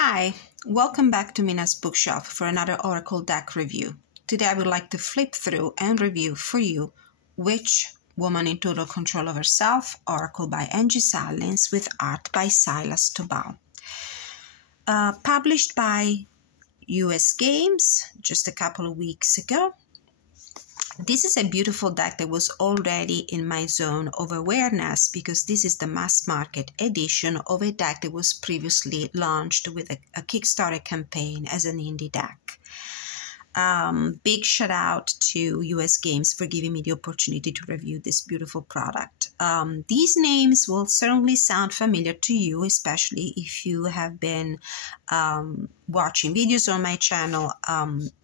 Hi, welcome back to Mina's Bookshelf for another Oracle deck review. Today I would like to flip through and review for you Witch, Woman in Total Control of Herself, Oracle by Angi Sullins with art by Silas Toball. Published by US Games just a couple of weeks ago. This is a beautiful deck that was already in my zone of awareness because this is the mass market edition of a deck that was previously launched with a Kickstarter campaign as an indie deck. Big shout out to US Games for giving me the opportunity to review this beautiful product. These names will certainly sound familiar to you, especially if you have been watching videos on my channel,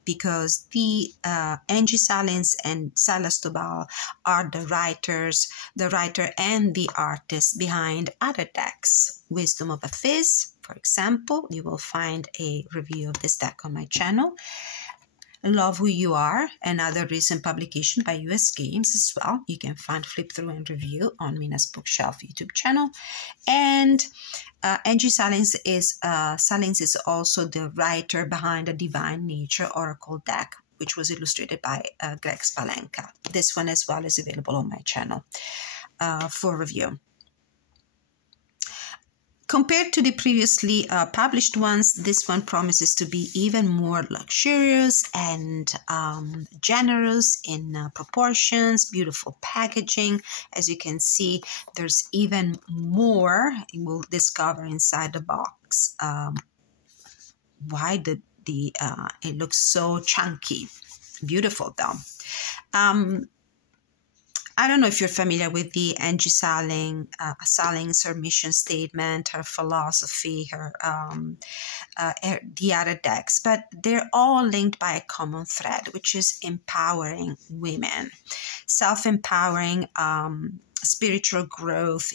because the Angi Sullins and Silas Toball are the writer and the artist behind other decks. Wisdom of a Fizz, for example, you will find a review of this deck on my channel. Love Who You Are, another recent publication by US Games as well. You can find Flipthrough and review on Mina's Bookshelf YouTube channel. And Angi Sullins is also the writer behind the Divine Nature Oracle deck, which was illustrated by Greg Spalenka. This one as well is available on my channel for review. Compared to the previously published ones, this one promises to be even more luxurious and generous in proportions, beautiful packaging. As you can see, there's even more you will discover inside the box. Why it looks so chunky. Beautiful though. I don't know if you're familiar with the Angi Sullins, her mission statement, her philosophy, the other decks, but they're all linked by a common thread, which is empowering women, self-empowering, spiritual growth,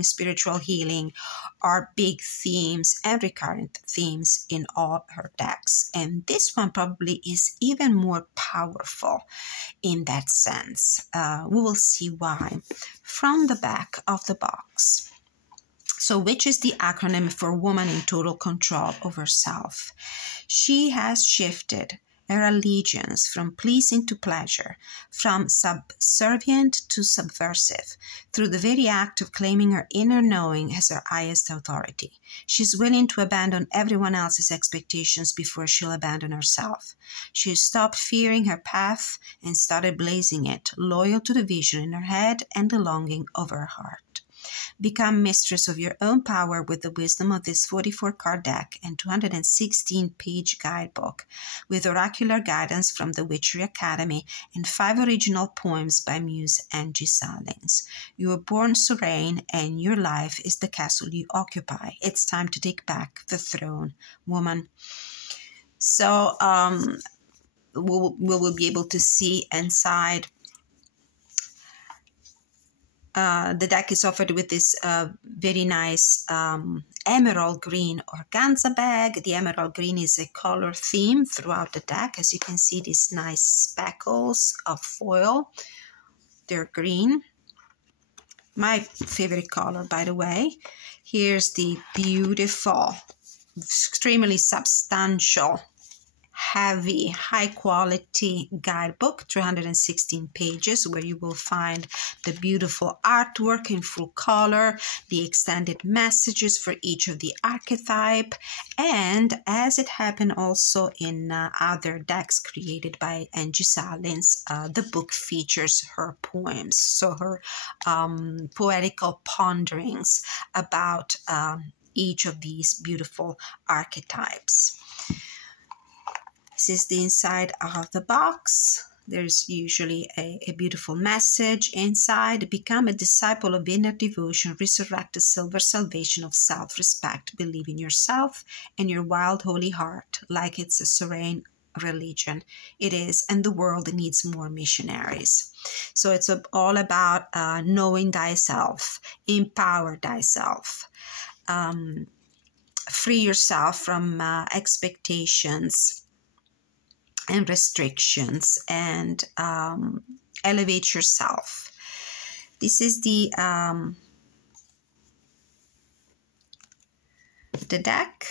spiritual healing are big themes and recurrent themes in all her decks. And this one probably is even more powerful in that sense. We will see why from the back of the box. So which is the acronym for Woman in Total Control of Herself. She has shifted her allegiance from pleasing to pleasure, from subservient to subversive, through the very act of claiming her inner knowing as her highest authority. She's willing to abandon everyone else's expectations before she'll abandon herself. She stopped fearing her path and started blazing it, loyal to the vision in her head and the longing of her heart. Become mistress of your own power with the wisdom of this 44-card deck and 216-page guidebook, with oracular guidance from the Witchery Academy and 5 original poems by Muse Angi Sullins. You were born serene, and your life is the castle you occupy. It's time to take back the throne, woman. So we will be able to see inside. The deck is offered with this very nice emerald green organza bag. The emerald green is a color theme throughout the deck. As you can see, these nice speckles of foil. They're green. My favorite color, by the way. Here's the beautiful, extremely substantial, heavy, high-quality guidebook, 316 pages, where you will find the beautiful artwork in full color, the extended messages for each of the archetype, and as it happened also in other decks created by Angi Sullins, the book features her poems, so her poetical ponderings about each of these beautiful archetypes. This is the inside of the box. There's usually a beautiful message inside. Become a disciple of inner devotion. Resurrect the silver salvation of self-respect. Believe in yourself and your wild holy heart like it's a serene religion. It is, and the world needs more missionaries. So it's all about knowing thyself, empower thyself, free yourself from expectations and restrictions, and elevate yourself. This is the deck.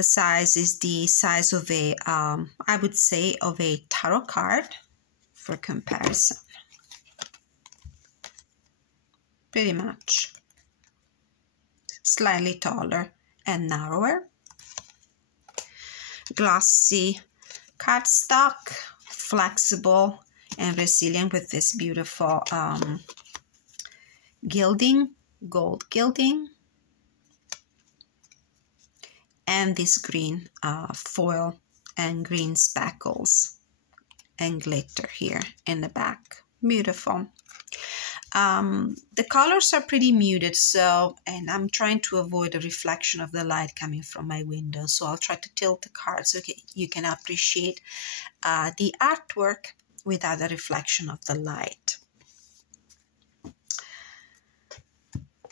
The size is the size of a, I would say, of a tarot card for comparison. Pretty much. Slightly taller and narrower. Glossy cardstock, flexible and resilient with this beautiful gilding, gold gilding. And this green foil and green speckles and glitter here in the back. Beautiful. The colors are pretty muted, so, and I'm trying to avoid the reflection of the light coming from my window, so I'll try to tilt the card so you can appreciate the artwork without the reflection of the light.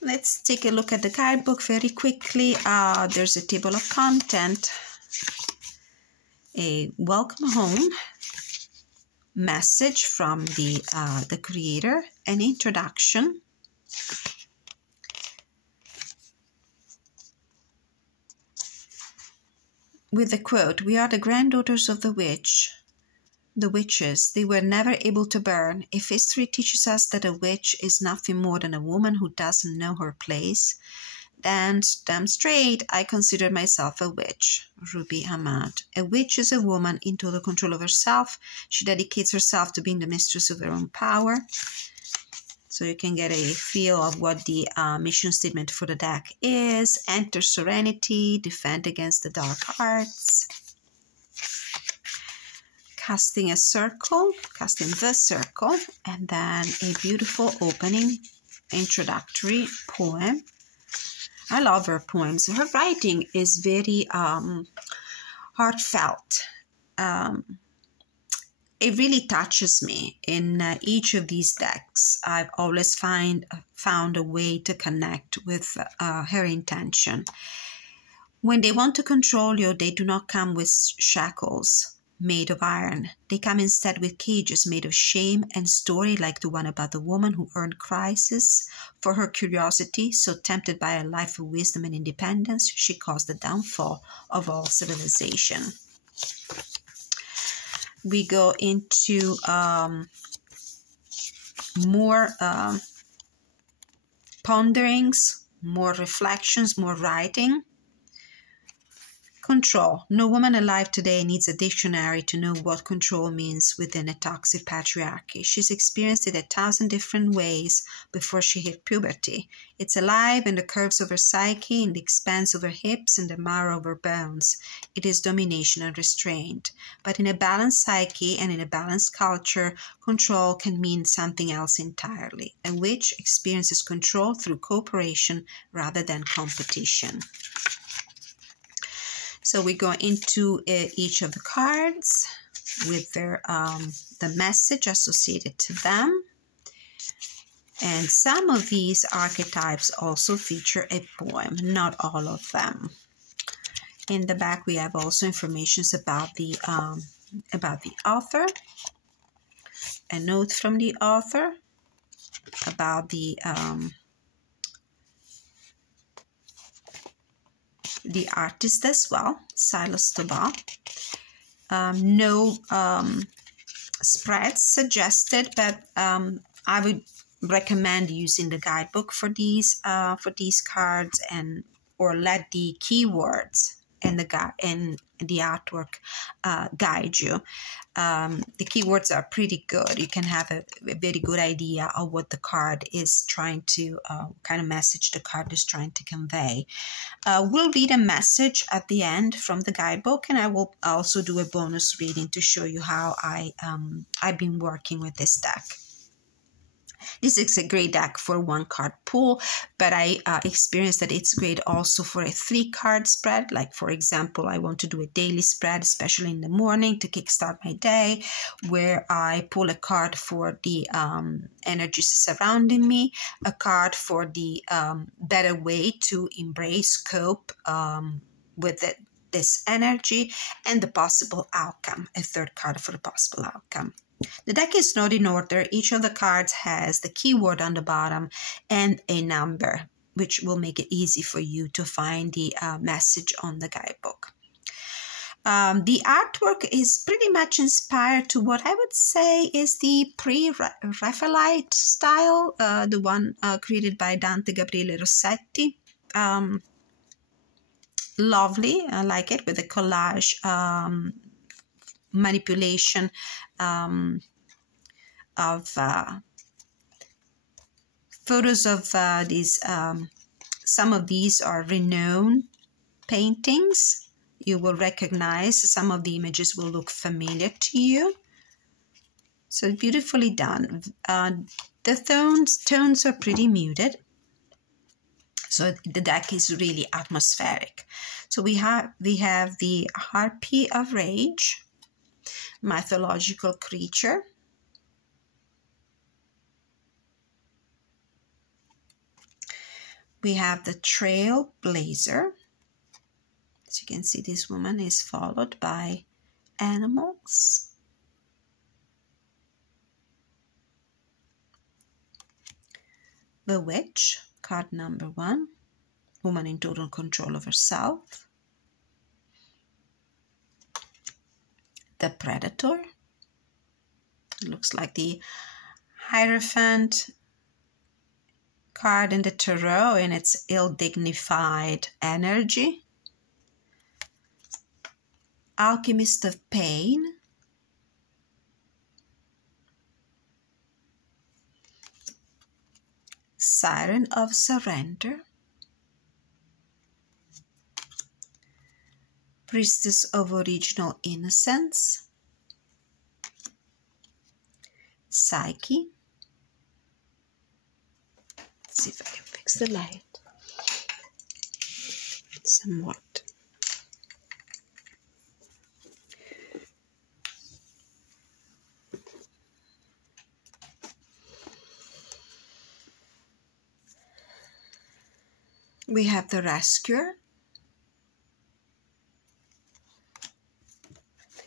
Let's take a look at the guidebook very quickly. There's a table of content, a welcome home message from the creator, an introduction, with the quote, "We are the granddaughters of the witch. The witches, they were never able to burn. If history teaches us that a witch is nothing more than a woman who doesn't know her place, then damn straight I consider myself a witch." Ruby Ahmad. A witch is a woman in total control of herself. She dedicates herself to being the mistress of her own power. So you can get a feel of what the mission statement for the deck is. Enter serenity, defend against the dark arts. Casting the circle, and then a beautiful opening introductory poem. I love her poems. Her writing is very heartfelt. It really touches me. In each of these decks, I've always found a way to connect with her intention. When they want to control you, they do not come with shackles made of iron. They come instead with cages made of shame and story, like the one about the woman who earned crisis for her curiosity. So tempted by a life of wisdom and independence, she caused the downfall of all civilization. We go into more ponderings, more reflections, more writing. Control. No woman alive today needs a dictionary to know what control means within a toxic patriarchy. She's experienced it 1,000 different ways before she hit puberty. It's alive in the curves of her psyche, in the expanse of her hips, in the marrow of her bones. It is domination and restraint. But in a balanced psyche and in a balanced culture, control can mean something else entirely. A witch experiences control through cooperation rather than competition. So we go into each of the cards with their the message associated to them. And some of these archetypes also feature a poem, not all of them. In the back, we have also information about the author, a note from the author about the artist as well, Silas Toball. No spreads suggested, but I would recommend using the guidebook for these cards, and or let the keywords and the artwork guide you. The keywords are pretty good. You can have a very good idea of what the card is trying to, kind of message the card is trying to convey. We'll read a message at the end from the guidebook, and I will also do a bonus reading to show you how I've been working with this deck. This is a great deck for 1-card pool, but I experienced that it's great also for a 3-card spread. Like, for example, I want to do a daily spread, especially in the morning to kickstart my day, where I pull a card for the energies surrounding me, a card for the better way to embrace, cope with this energy, and the possible outcome, a 3rd card for the possible outcome. The deck is not in order. Each of the cards has the keyword on the bottom and a number, which will make it easy for you to find the message on the guidebook. The artwork is pretty much inspired to what I would say is the pre-Raphaelite style, the one created by Dante Gabriele Rossetti. Lovely, I like it, with the collage manipulation of photos of these. Some of these are renowned paintings. You will recognize some of the images will look familiar to you. So beautifully done. The tones are pretty muted. So the deck is really atmospheric. So we have the Harpy of Rage, mythological creature. We have the Trailblazer. As you can see, this woman is followed by animals. The Witch, card number 1, woman in total control of herself. The Predator, it looks like the Hierophant card in the tarot in its ill-dignified energy. Alchemist of Pain. Siren of Surrender. Priestess of Original Innocence. Psyche. Let's see if I can fix the light somewhat. We have the Rescuer.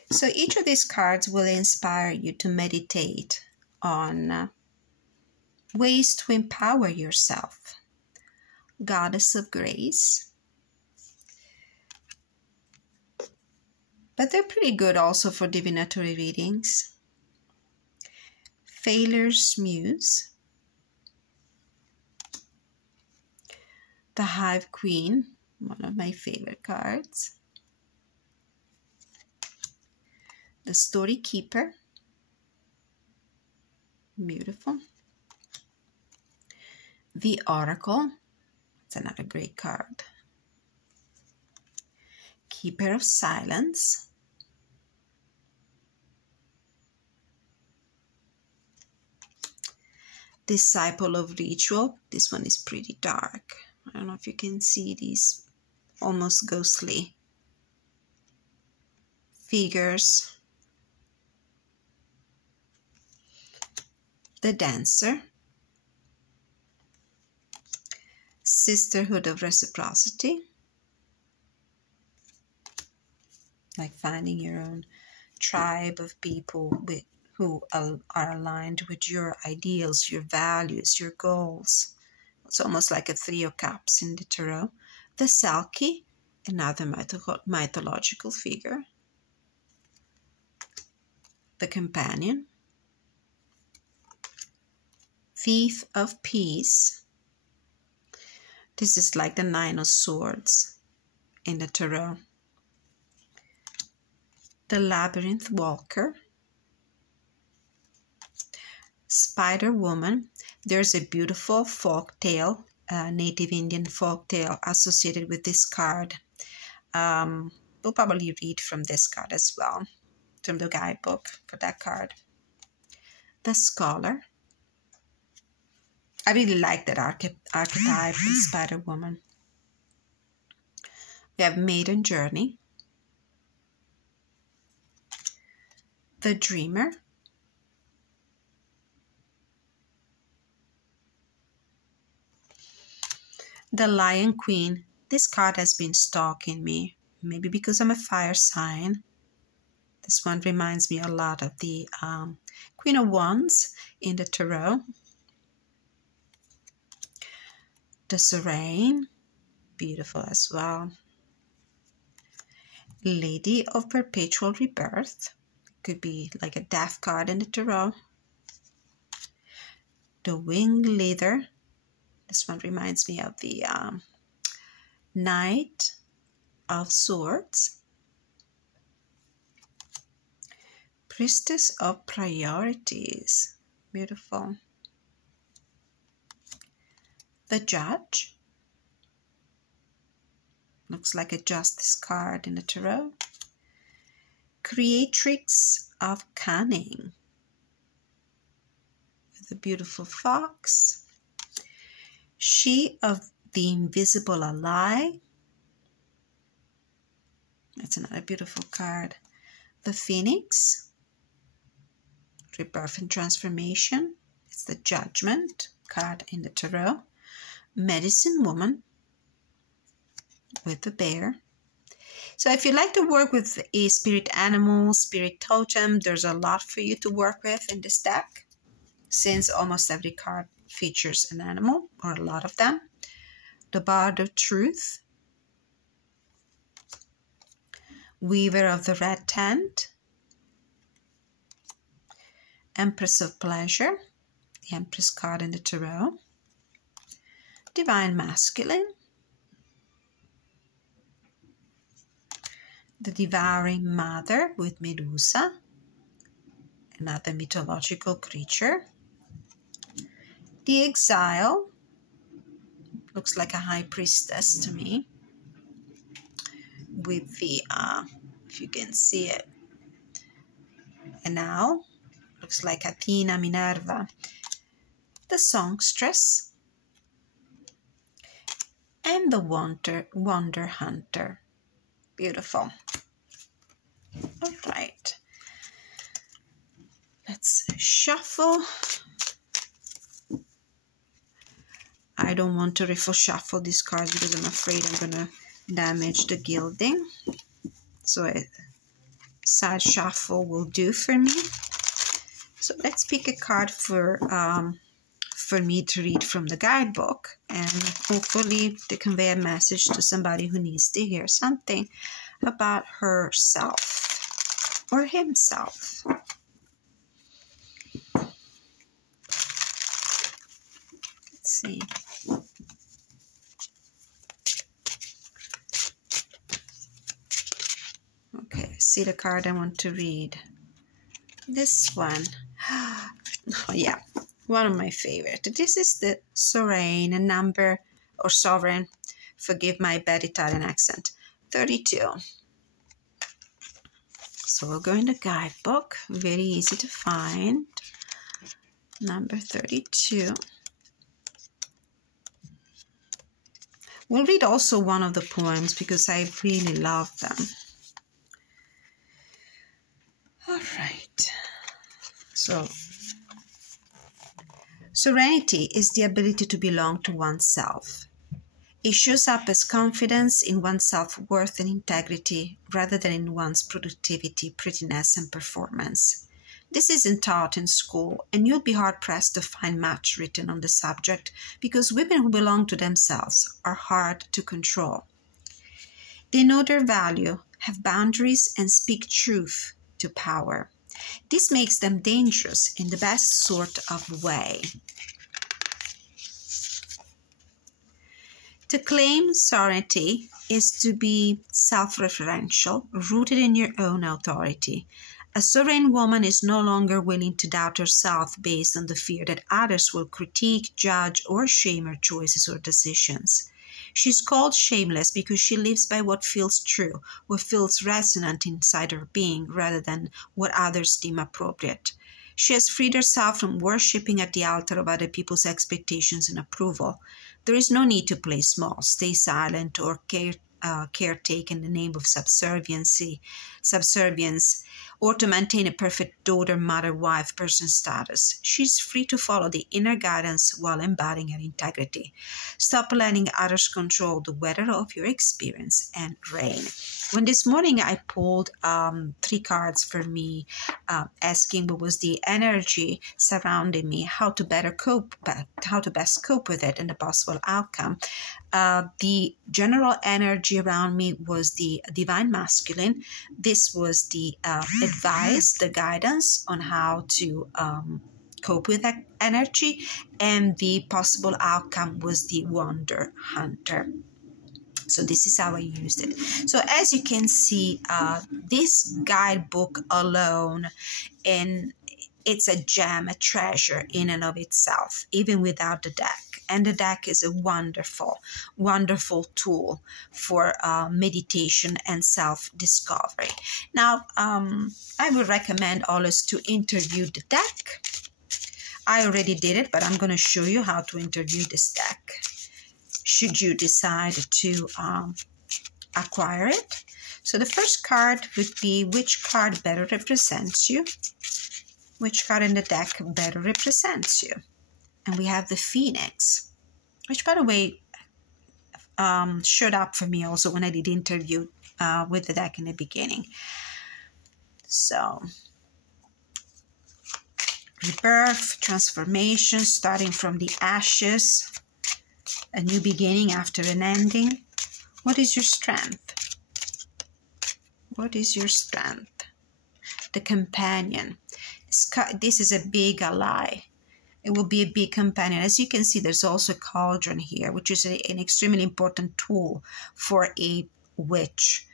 So each of these cards will inspire you to meditate on ways to empower yourself. Goddess of Grace. But they're pretty good also for divinatory readings. Failure's Muse. The Hive Queen, one of my favorite cards. The Story Keeper. Beautiful. The Oracle. It's another great card. Keeper of Silence. Disciple of Ritual. This one is pretty dark. I don't know if you can see these almost ghostly figures. The Dancer. Sisterhood of Reciprocity. Like finding your own tribe of people who are aligned with your ideals, your values, your goals. It's almost like a 3 of Cups in the tarot. The Selkie, another mythological figure. The Companion. Thief of Peace. This is like the 9 of Swords in the tarot. The Labyrinth Walker. Spider Woman. There's a beautiful folk tale, native Indian folk tale associated with this card. We'll probably read from this card as well, from the guidebook for that card. The Scholar. I really like that archetype, the Spider Woman. We have Maiden Journey. The Dreamer. The Lion Queen. This card has been stalking me, maybe because I'm a fire sign. This one reminds me a lot of the Queen of Wands in the tarot. The Serene, beautiful as well. Lady of Perpetual Rebirth. Could be like a death card in the tarot. The Winged Leader. This one reminds me of the Knight of Swords. Priestess of Priorities. Beautiful. The Judge. Looks like a Justice card in the tarot. Creatrix of Cunning. With a beautiful fox. She of the Invisible Ally. That's another beautiful card. The Phoenix. Rebirth and Transformation. It's the Judgment card in the tarot. Medicine Woman with the bear. So if you like to work with a spirit animal, spirit totem, there's a lot for you to work with in this deck, since almost every card features an animal, or a lot of them. The Bard of Truth. Weaver of the Red Tent. Empress of Pleasure, the Empress card in the tarot. Divine Masculine. The Devouring Mother with Medusa, another mythological creature. The Exile, looks like a high priestess to me, with the, if you can see it, an owl, looks like Athena, Minerva. The Songstress, and the Wonder Hunter. Beautiful. All right. Let's shuffle. I don't want to shuffle these cards because I'm afraid I'm going to damage the gilding. So a side shuffle will do for me. So let's pick a card for me to read from the guidebook, and hopefully to convey a message to somebody who needs to hear something about herself or himself. Let's see. Okay, see the card I want to read. This one. Oh yeah, one of my favorite. This is the Sovereign number, or Sovereign, forgive my bad Italian accent, 32. So we'll go in the guidebook, very easy to find, number 32. We'll read also one of the poems because I really love them. All right, so serenity is the ability to belong to oneself. It shows up as confidence in one's self-worth and integrity rather than in one's productivity, prettiness, and performance. This isn't taught in school, and you'll be hard-pressed to find much written on the subject because women who belong to themselves are hard to control. They know their value, have boundaries, and speak truth to power. This makes them dangerous in the best sort of way. To claim sovereignty is to be self-referential, rooted in your own authority. A sovereign woman is no longer willing to doubt herself based on the fear that others will critique, judge, or shame her choices or decisions. She's called shameless because she lives by what feels true, what feels resonant inside her being, rather than what others deem appropriate. She has freed herself from worshipping at the altar of other people's expectations and approval. There is no need to play small, stay silent, or caretake in the name of subservience, or to maintain a perfect daughter, mother, wife, person status. She's free to follow the inner guidance while embodying her integrity. Stop letting others control the weather of your experience and reign. When this morning I pulled 3 cards for me, asking what was the energy surrounding me, how to best cope with it and the possible outcome. The general energy around me was the divine masculine. This was the advice, the guidance on how to cope with that energy, and the possible outcome was the wonder hunter. So this is how I used it. So as you can see, this guidebook alone, and it's a gem, a treasure in and of itself, even without the deck. And the deck is a wonderful, wonderful tool for meditation and self-discovery. Now, I would recommend always to interview the deck. I already did it, but I'm going to show you how to interview this deck, should you decide to acquire it. So the first card would be, which card better represents you? Which card in the deck better represents you? And we have the Phoenix, which, by the way, showed up for me also when I did interview with the deck in the beginning. So, rebirth, transformation, starting from the ashes, a new beginning after an ending. What is your strength? What is your strength? The companion. This is a big ally. It will be a big companion. As you can see, there's also a cauldron here, which is an extremely important tool for a witch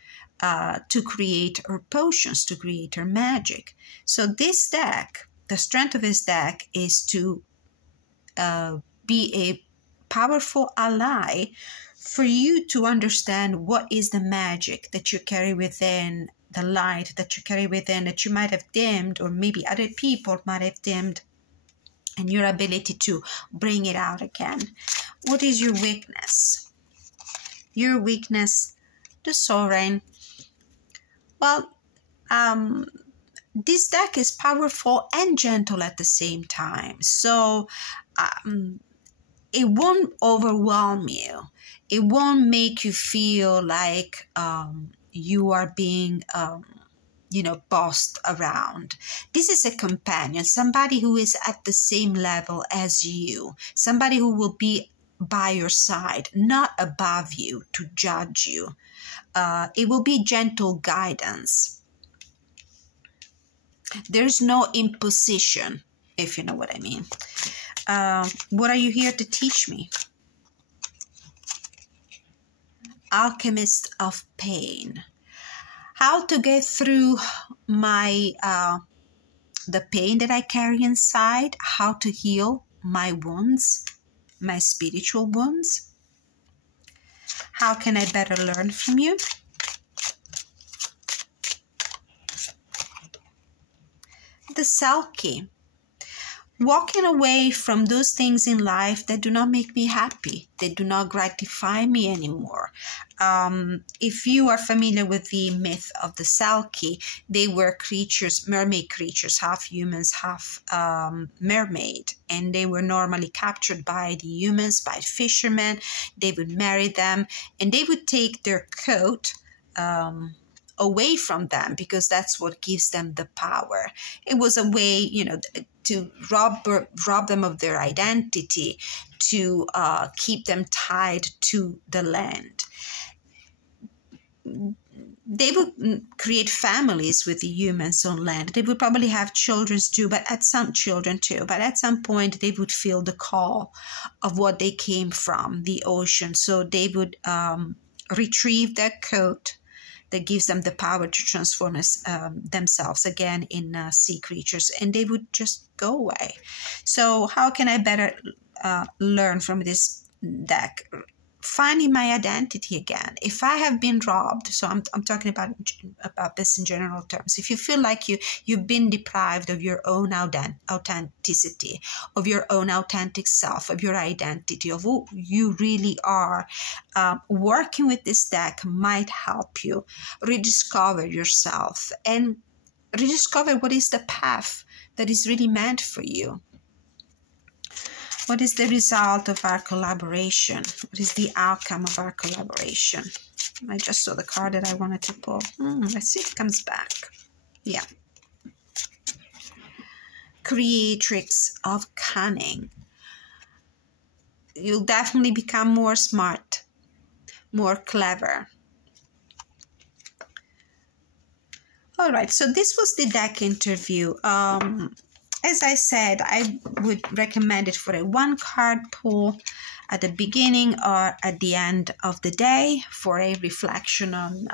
to create her potions, to create her magic. So this deck, the strength of this deck is to be a powerful ally for you to understand what is the magic that you carry within, the light that you carry within, that you might have dimmed, or maybe other people might have dimmed, and your ability to bring it out again. What is your weakness? Your weakness, the Sovereign. Well, this deck is powerful and gentle at the same time. So it won't overwhelm you. It won't make you feel like you are being bossed around. This is a companion, somebody who is at the same level as you, somebody who will be by your side, not above you to judge you. It will be gentle guidance. There's no imposition, if you know what I mean. What are you here to teach me? Alchemist of pain. How to get through my the pain that I carry inside, how to heal my wounds, my spiritual wounds. How can I better learn from you? The Selkie. Walking away from those things in life that do not make me happy, that do not gratify me anymore. If you are familiar with the myth of the Selkie, they were creatures, mermaid creatures, half humans, half mermaid, and they were normally captured by the humans, by fishermen. They would marry them, and they would take their coat away from them, because that's what gives them the power. It was a way, to rob them of their identity, to keep them tied to the land. They would create families with the humans on land. They would probably have children too, but at some point they would feel the call of what they came from, the ocean. So they would retrieve their coat that gives them the power to transform themselves again in sea creatures, and they would just go away. So how can I better learn from this deck? Finding my identity again. If I have been robbed, so I'm talking about this in general terms. If you feel like you've been deprived of your own authenticity, of your own authentic self, of your identity, of who you really are, working with this deck might help you rediscover yourself and rediscover what is the path that is really meant for you. What is the result of our collaboration? What is the outcome of our collaboration? I just saw the card that I wanted to pull. Let's see if it comes back. Yeah. Creatrix of cunning. You'll definitely become more smart, more clever. All right, so this was the deck interview. As I said, I would recommend it for a one-card pull at the beginning or at the end of the day for a reflection on,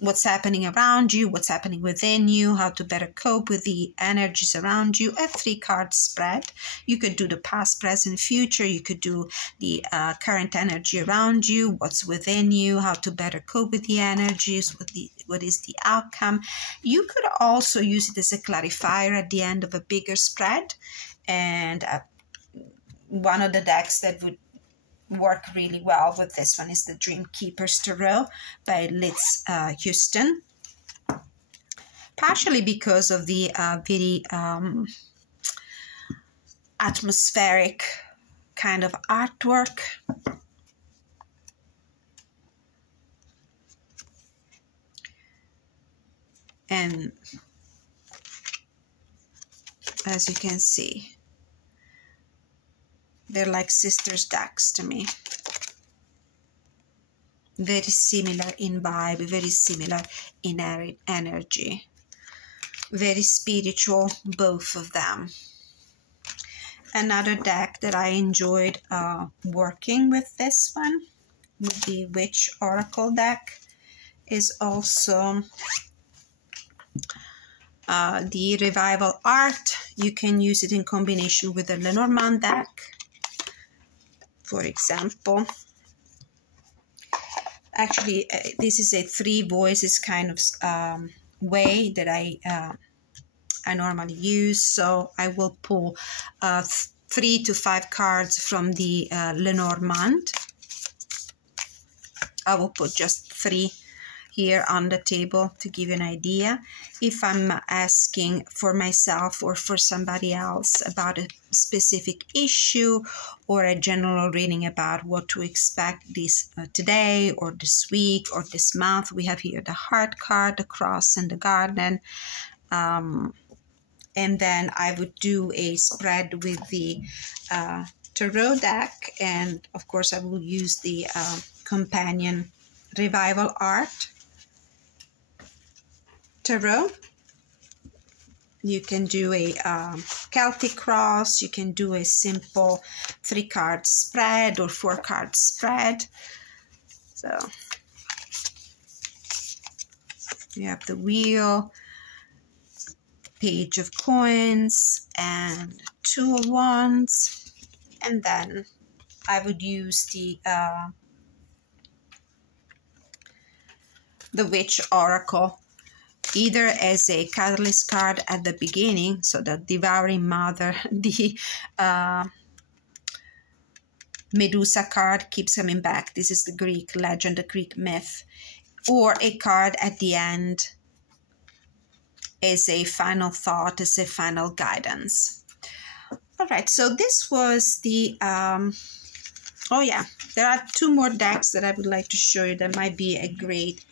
what's happening around you, what's happening within you, how to better cope with the energies around you. A 3-card spread. You could do the past, present, future. You could do the current energy around you, what's within you, how to better cope with the energies, what is the outcome. You could also use it as a clarifier at the end of a bigger spread. And one of the decks that would work really well with this one is the Dream Keepers Tarot by W.I.T.C.H. Partially because of the very atmospheric kind of artwork. And as you can see, they're like sisters decks to me. Very similar in vibe, very similar in energy. Very spiritual, both of them. Another deck that I enjoyed working with this one with the Witch Oracle deck is also the Revival Art. You can use it in combination with the Lenormand deck, for example. Actually, this is a 3 voices kind of way that I normally use. So I will pull 3 to 5 cards from the Lenormand. I will put just 3 here on the table to give you an idea. If I'm asking for myself or for somebody else about a specific issue or a general reading about what to expect this today or this week or this month, we have here the Heart card, the Cross, and the Garden. And then I would do a spread with the Tarot deck, and of course I will use the companion Revival Art Tarot. You can do a Celtic Cross, you can do a simple 3-card spread or 4-card spread. So you have the Wheel, Page of Coins, and 2 of Wands. And then I would use the Witch Oracle either as a catalyst card at the beginning, so the Devouring Mother, the Medusa card keeps coming back. This is the Greek legend, the Greek myth. Or a card at the end as a final thought, as a final guidance. All right, so this was the... oh yeah, there are 2 more decks that I would like to show you that might be a great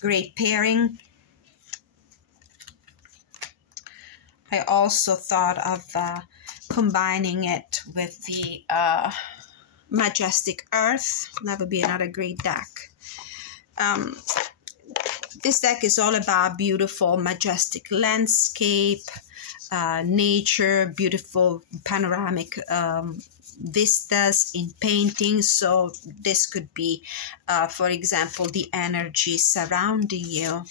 great pairing. I also thought of combining it with the Majestic Earth. That would be another great deck. This deck is all about beautiful, majestic landscape, nature, beautiful panoramic vistas in painting. So this could be, for example, the energy surrounding you.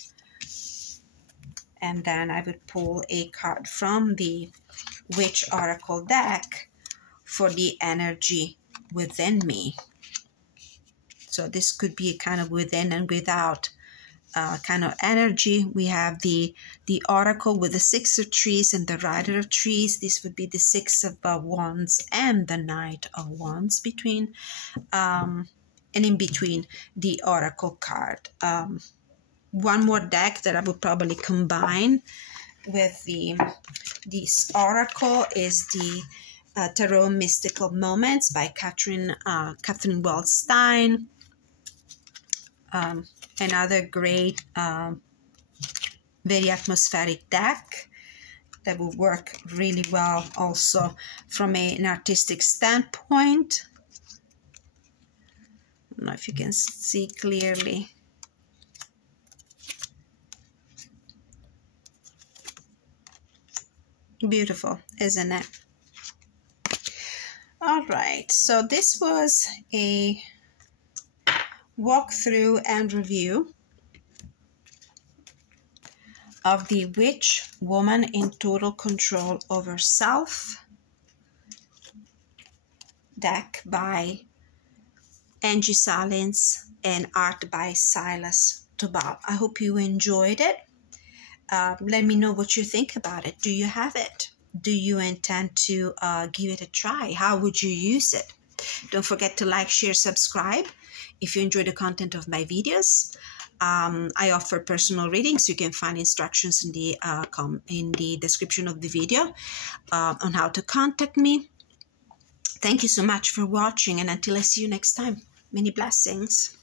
And then I would pull a card from the Witch Oracle deck for the energy within me. So this could be a kind of within and without kind of energy. We have the Oracle with the 6 of Trees and the Rider of Trees. This would be the 6 of Wands and the Knight of Wands between, and in between the Oracle card. one more deck that I would probably combine with this oracle is the Tarot Mystical Moments by Catherine Waldstein. Another great, very atmospheric deck that will work really well also from an artistic standpoint. I don't know if you can see clearly. Beautiful, isn't it? All right, so this was a walkthrough and review of the Witch, Woman in Total Control Over Self deck by Angi Sullins and art by Silas Toball. I hope you enjoyed it. Let me know what you think about it. Do you have it? Do you intend to give it a try? How would you use it? Don't forget to like, share, subscribe if you enjoy the content of my videos. I offer personal readings. You can find instructions in the description of the video on how to contact me. Thank you so much for watching, and until I see you next time, many blessings.